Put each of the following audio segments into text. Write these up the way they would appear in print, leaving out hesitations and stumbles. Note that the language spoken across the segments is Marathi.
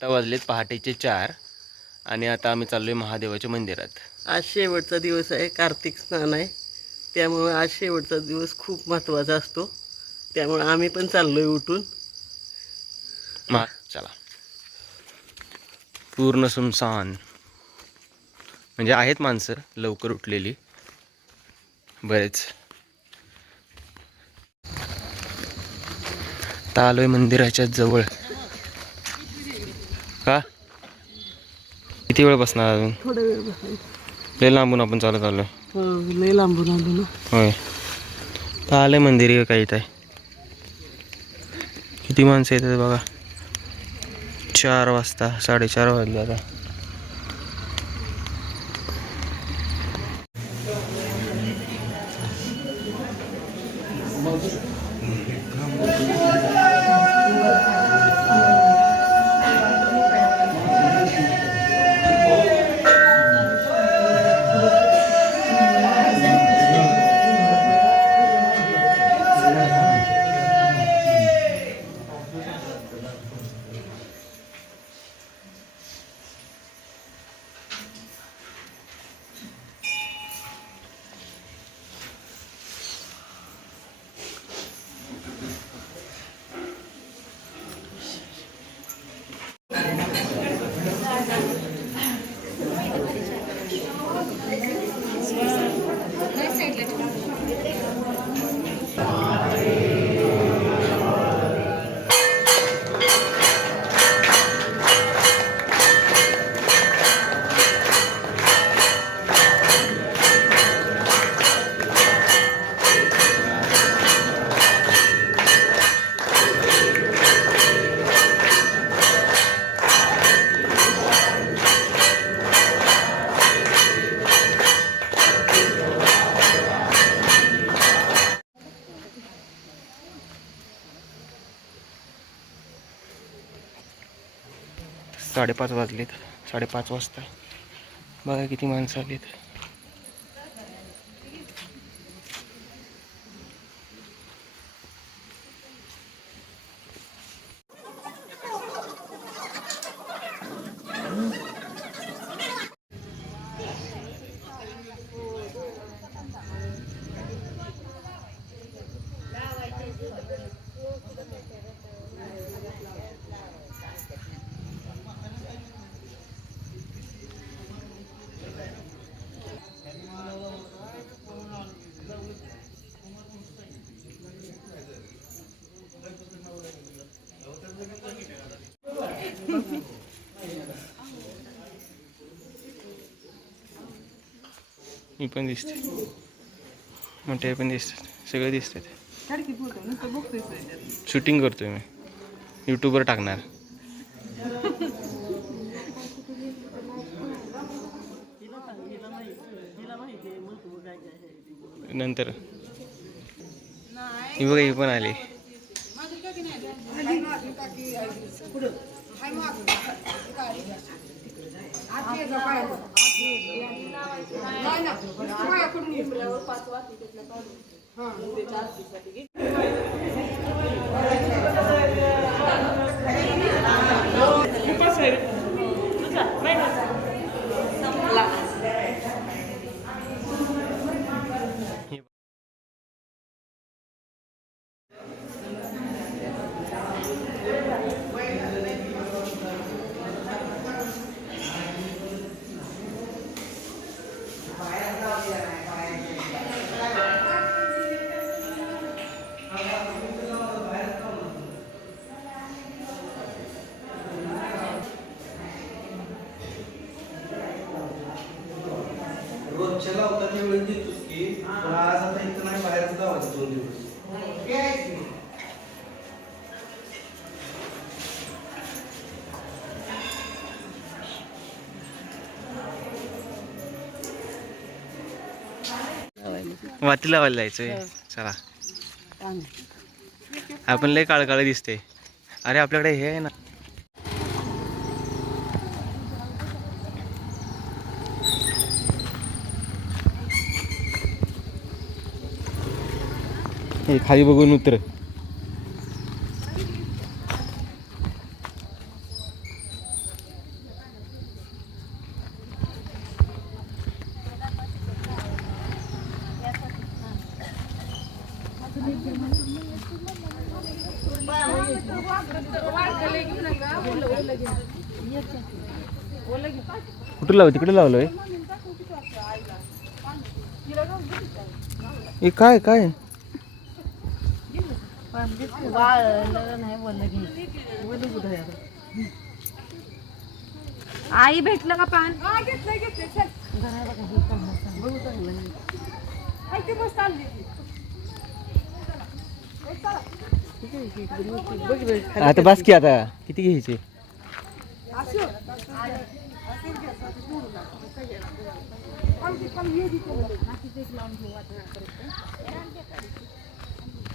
आता वाजलेत पहाटेचे 4 आणि आता आम्ही चाललोय महादेवाच्या मंदिरात. आज शेवटचा दिवस आहे, कार्तिक स्नान आहे. त्यामुळे आज शेवटचा दिवस खूप महत्त्वाचा असतो. त्यामुळे आम्ही पण चाललोय उठून. चला. पूर्ण सुनसान, म्हणजे आहेत माणसं लवकर उठलेली बरेच. आता आलोय मंदिराच्या जवळ. का किती वेळ बसणार अजून? थोडा वेळ बसायचं. लय लांबून आपण चालत आलोय. लय लांबून आलो ना. होय, तर आलंय मंदिर काही इथं. किती माणसं येतात बघा. 4 वाजता 4:30 वाजले आता. साडेपाच वाजलेत. 5:30 वाजता बघा किती माणसं आलीत. मी पण दिसते, मोठे पण दिसतात, सगळे दिसतात. शूटिंग करतोय मी, यूट्यूबवर टाकणार. नंतर ही बघा, ही पण आली. रोजच्या लावताच्या वेळेस देतोस की आज आता इथं नाही, बाहेरच लावायचं 2 दिवस. वाती लावायला जायचंय. चला, आपण लय काळकाळ दिसते. अरे आपल्याकडे हे आहे ना, हे खाली बघून उतर. कुठं लावलं तिकडे लावलोय हे काय काय आई भेटलं का पान आता बस की आता किती घ्यायचे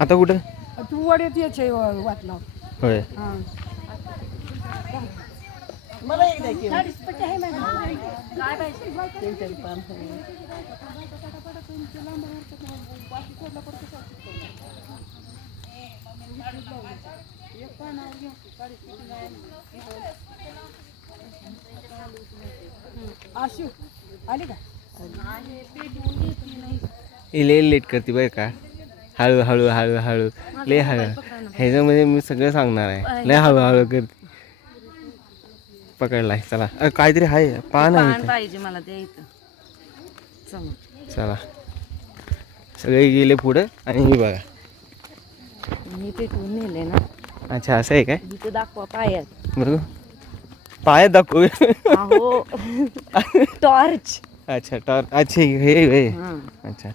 आता कुठं तू वड्यात यायचे वाटलं होय मला एक द्या की. आशू आली का लय लेट करते बरं का हळू हळू हळू हळू लय हळू ह्याच्यामध्ये मी सगळं सांगणार आहे लय हळूहळू करते पकडलाय चला काहीतरी आहे पान आहे इथं. पाहिजे मला ते इथं चला सगळे गेले पुढं आणि मी बघा मी पेटवून नेले ना अच्छा असं आहे काय इथे दाखवा पायात बरोबर पायात दाखवू अहो टॉर्च अच्छा अच्छा हे हे अच्छा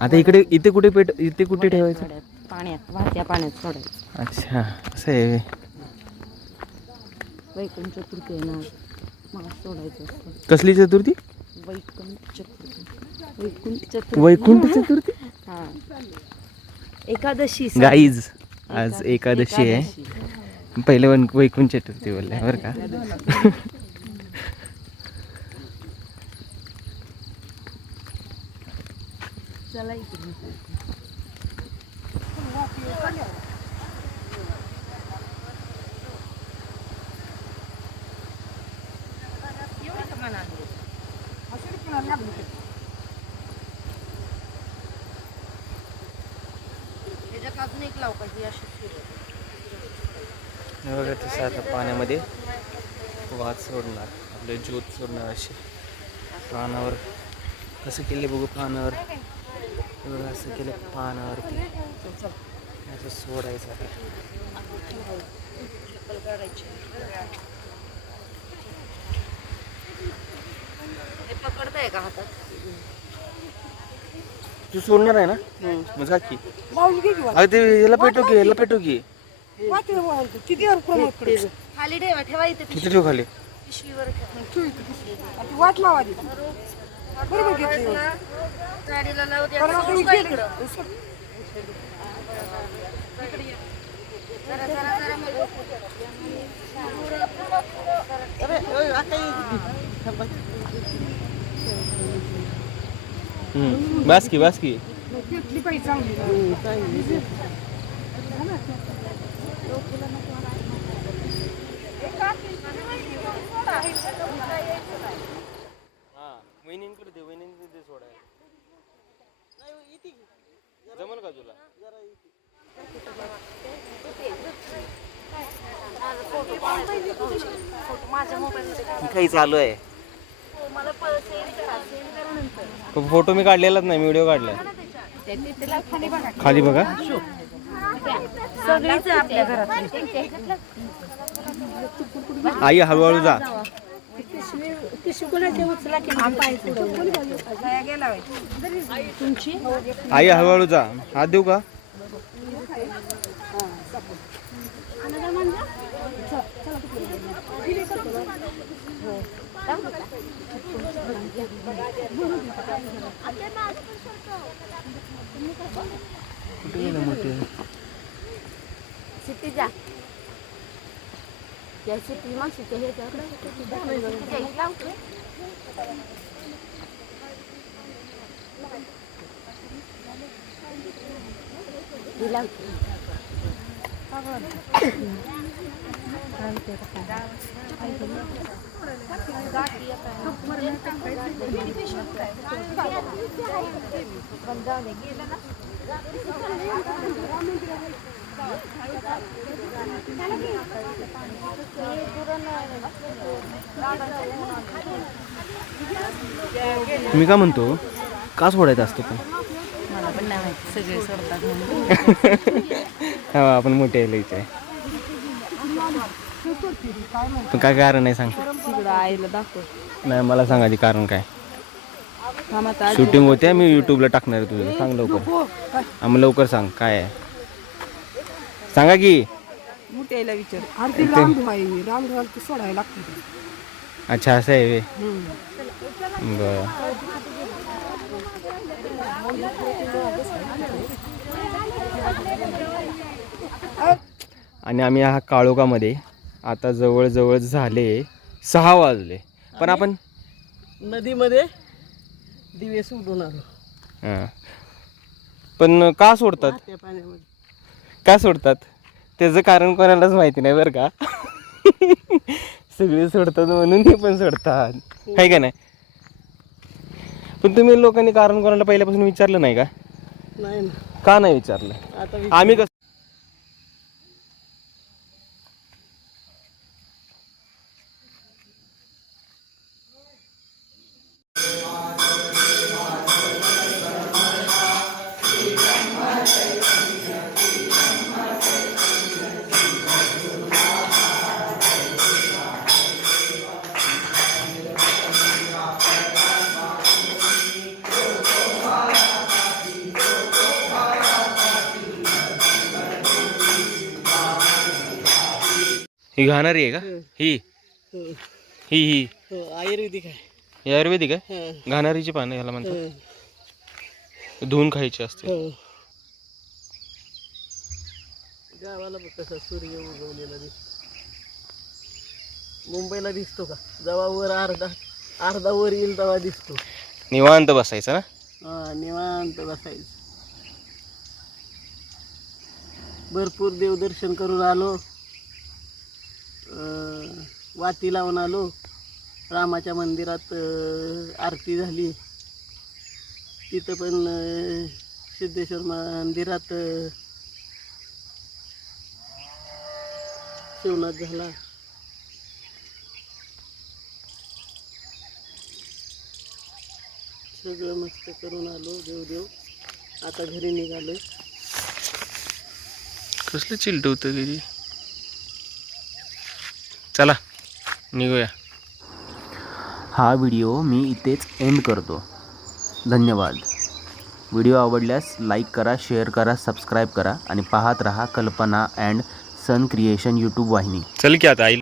आता इथे कुठे ठेवायचं पाण्यात वाहत्या पाण्यात सोडायचं अच्छा असं आहे वैकुंठ चतुर्थी आहे ना मला सोडायचं असतं कसली चतुर्थी वैकुंठ चतुर्थी वैकुंठ चतुर्थी हा एकादशी गाईज आज एकादशी आहे पहिले वैकुंठ चतुर्थी बोलले बरं का चला इकडे अजून एक लाव पाहिजे अशी बघा तसं आता पाण्यामध्ये वात सोडणार आपले ज्योत सोडणार असे पानावर कसं केले बघू पानावर बघा असं केलं पानावरती असं सोडायचं आता हे पकडताय का हातात तू सोडणार आहे ना मग जा की लावून घे की अगं ते याला पेटू की वाटलं वाटलं किती रुपये खाली ठेवा इथे किती ठेव खाली पिशवीवर ठेवा वाट लावा आधी. बरोबर घेतली गाडीला लावू द्या परवा सोडू काही का गेलं. इकडं? इकडे ये. जरा जरा जरा मला. अरे ओय, आता ये. थांबा. बस की घेतली पाहिजे चांगली वहिनींकडे दे सोडायला जमल का तुला माझ्या मोबाईलमध्ये काही चालू आहे मला सेंड करा नंतर. फोटो मी काढलेलाच नाही मी व्हिडिओ काढलाय खाली बघा सगळीच आहे आपल्या घरात. आई हळूहळू जा तुमची आई हळूहळू जा हात देऊ का सिटी जा या सिटी मावशीच्या ह्याच्याकडे लावते मी का म्हणतो का सोडायचं असतं पण मला पण नाही माहिती सगळे सोडतात म्हणून. हा आपण मोठे लईच आहे पण काय कारण आहे सांग तिकडं आईला दाखव. नाही मला सांग आधी कारण काय थांब आता शूटिंग होते मी युट्यूबला टाकणार आहे तुझं सांग लवकर मग लवकर सांग काय आहे सांगा की मोठ्याला विचार. आणि ती रामधू आहे रामधूला ते सोडायला लागते. अच्छा असं आहे वे बर आणि आम्ही ह्या काळोखामध्ये आता जवळजवळ झाले 6 वाजले पण आपण नदीमध्ये दिवे सोडून आलो हां पण का सोडतात त्या पाण्यामध्ये. का सोडतात त्याचं कारण कोणालाच माहिती नाही बरं का सगळे सोडतात म्हणून हे पण सोडतात आहे का नाही पण तुम्ही लोकांनी कारण कोणाला पहिल्यापासून विचारलं नाही का नाही ना का नाही विचारलं आता आम्ही कसं ही घाणारी आहे का ही हो, ही ही हो, आयुर्वेदिक आहे. ही आयुर्वेदिक आहे हं, घाणारीची पानं ह्याला म्हणतात हं, धुवून खायची असते हो. गावाला बघ कसा सूर्य उगवलेला दिसतो. मुंबईला दिसतो का जेव्हा वर अर्धा वर येईल तेव्हा दिसतो. निवांत बसायचं ना हा निवांत बसायचं. भरपूर देवदर्शन करून आलो. वाती लावून आलो. रामाच्या मंदिरात आरती झाली. तिथं पण सिद्धेश्वर मंदिरात शिवनाथ झाला. सगळं मस्त करून आलो देव. आता घरी निघालोय. कसलं चिलट होतं घरी चला निघूया हा व्हिडिओ मी इथेच एंड करतो धन्यवाद व्हिडिओ आवडल्यास लाईक करा शेअर करा सबस्क्राईब करा आणि पाहत रहा कल्पना अँड सन क्रिएशन यूट्यूब वाहिनी चल की आता आई